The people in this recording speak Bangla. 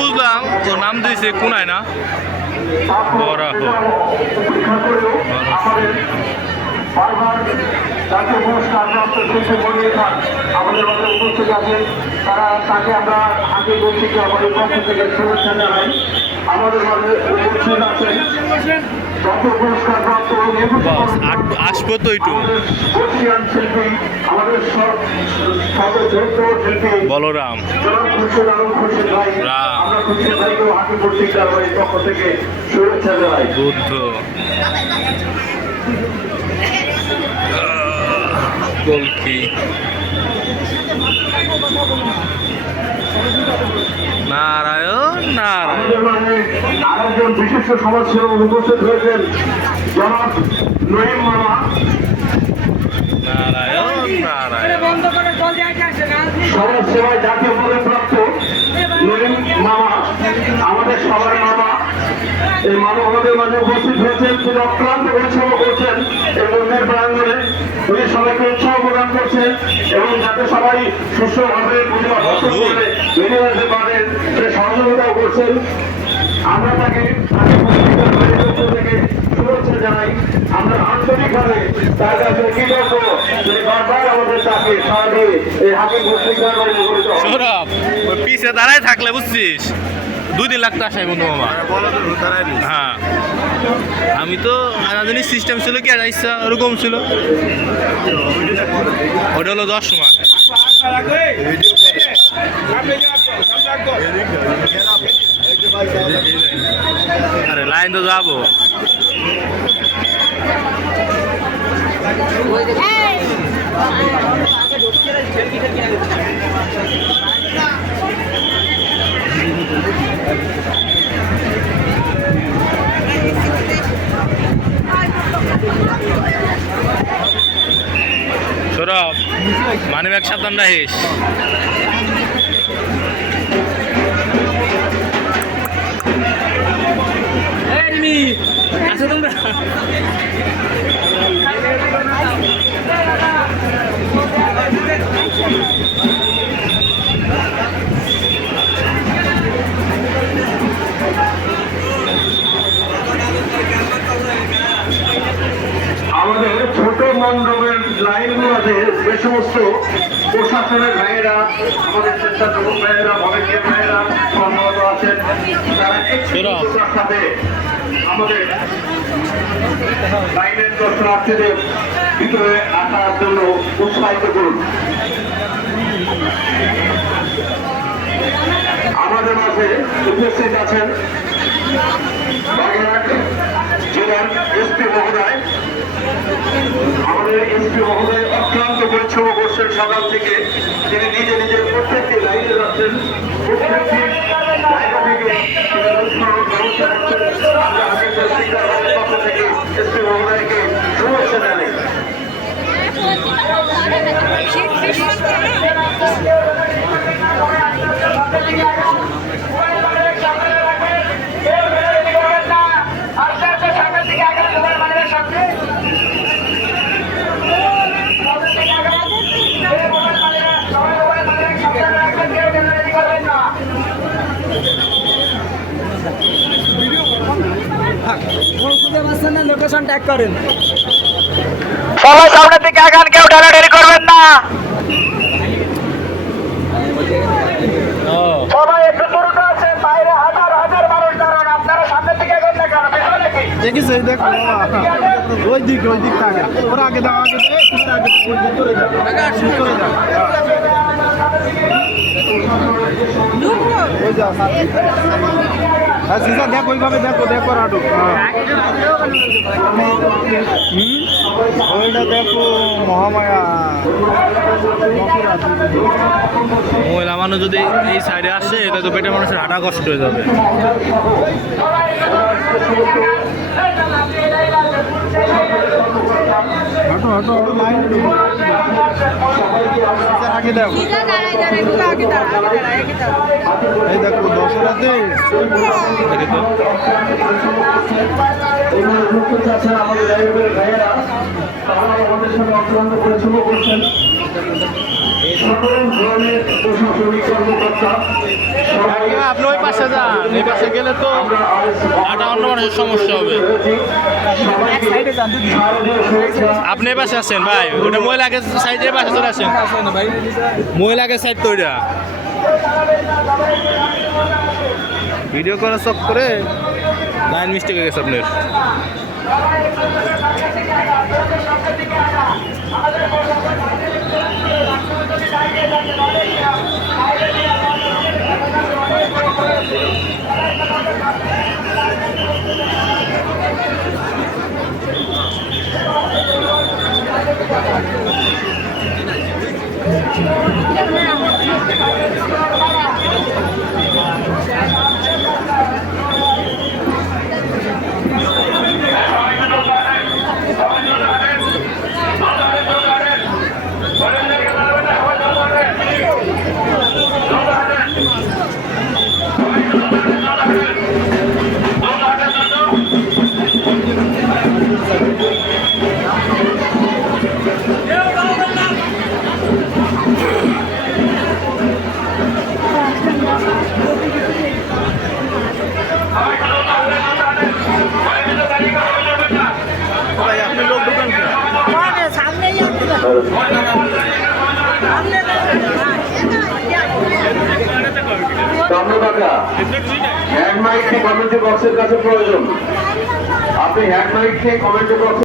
বুঝলাম ও নাম দিয়েছে কোনায় না বড় জাতীয় পুরস্কার প্রাপ্ত শিল্পী মনির খান আমাদের মাঝে উপস্থিত আছেন। তাকে আমরা আগে বলছি যে আমাদের পক্ষ থেকে শুভেচ্ছা জানাই। আমাদের মাঝে উপস্থিত আছেন জাতীয় পুরস্কার প্রাপ্ত আসবো তো একটু বর্ষিয়ান শিল্পী আমাদের সর্বশ্রেষ্ঠ শিল্পী বলরাম খুরশেদ আলম খুরশেদ ভাই। আমরা খুরশেদ ভাইকেও হাকিম পত্রিকার পক্ষ থেকে শুভেচ্ছা জানাই। বুদ্ধ কলকি নারায়ণ নারায়ণ। আরেকজন বিশিষ্ট সমাজসেবক উপস্থিত হয়েছেন জনাব নঈম মামা। নারায়ণ নারায়ণ। সমাজ সেবায় জাতীয় পদকপ্রাপ্ত নঈম মামা আমাদের সবার মামা। এই মামা আমাদের মাঝে উপস্থিত হয়েছেন। তিনি অক্লান্ত পরিশ্রম করছেন এই মন্দির প্রাঙ্গণে। উনি সবাইকে উৎসাহ প্রদান করছেন এবং যাতে সবাই সুস্থভাবে প্রতিভা দর্শন করে বেরিয়ে আসতে পারেন সে সহযোগিতাও করছেন। আমরা তাকে থেকে শুভেচ্ছা জানাই। আমরা আন্তরিকভাবে তার কাছে কৃতজ্ঞ যে বারবার আমাদের তাকে সারা দিয়ে এই হাকিম পত্রিকার সৌরভ ওই পিছে দাঁড়ায় থাকলে বুঝছিস 2-3 লাখ টাকা আসাই বন্ধু মামা। হ্যাঁ আমি তো জানি সিস্টেম ছিল কি ইচ্ছা ওরকম ছিল। ওটা হলো 10 সময়। আরে লাইন তো যাবো। সৌরভ মানে এক সাবধান রাখিস। আচ্ছা তোমরা আমাদের ছোট মণ্ডপের লাইনগুলোতে যে সমস্ত প্রশাসনের ভাইয়েরা আমাদের স্বেচ্ছাসেবক ভাইয়েরা ভলেন্টিয়ার ভাইয়েরা কর্মরত আছেন তারা একটু সাথে আমাদের লাইনের দর্শনার্থীদের ভিতরে আসার জন্য উৎসাহিত করুন। আমাদের মাঝে উপস্থিত আছেন বাগেরহাট জেলার এসপি মহোদয়। আমাদের এসপি মহোদয় অক্লান্ত পরিশ্রম করছেন সকাল থেকে। তিনি নিজে নিজের প্রত্যেকটি লাইনে যাচ্ছেন, প্রত্যেকটি জায়গা থেকে ব্যবস্থা করছেন। আমরা আগের পক্ষ থেকে এসপি মহোদয়কে শুভেচ্ছা জানাই। লোকেশন ট্যাগ করেন। সবাই সামনে থেকে আগান, কেউ ঢালাঢালি করবেন না। সবাই একটু দ্রুত আছে, বাইরে হাজার হাজার মানুষ দাঁড়ান। আপনারা সামনে থেকে আগান না কেন, পেছনে নাকি? দেখিস দেখো ওই দিক থাকে ওরা আগে দাও, আগে দেখো ওইভাবে দেখো রাডু ওইটা দেখো মহামায়া মহিলা মানুষ যদি এই সাইডে আসে এটা তো পেটের মানুষের হাঁটা কষ্ট হয়ে যাবে। হাঁটো লাইন আগে দাও এই দেখো দশরাতে দেখি তো আমাদের ড্রাইভারের ভাইয়েরা তারা আমাদের সাথে অক্লান্ত পরিশ্রম করছেন। সকল ধরনের প্রশাসনিক কর্মকর্তা আপনি ওই পাশে যান, এই পাশে গেলে তো একটা অন্য মানুষের সমস্যা হবে। আপনি এই পাশে আছেন ভাই, ওটা মহিলাকে সাইডের পাশে চলে আসেন, মহিলাকে সাইড তো ওইটা ভিডিও করা সব করে লাইন মিস্টেক হয়ে গেছে আপনার। ভাই আপনি লোক দোকান হ্যান্ড মাইক কমেন্ট বক্সের কাছে প্রয়োজন। আপনি হ্যান্ড মাইক কমেন্ট বক্স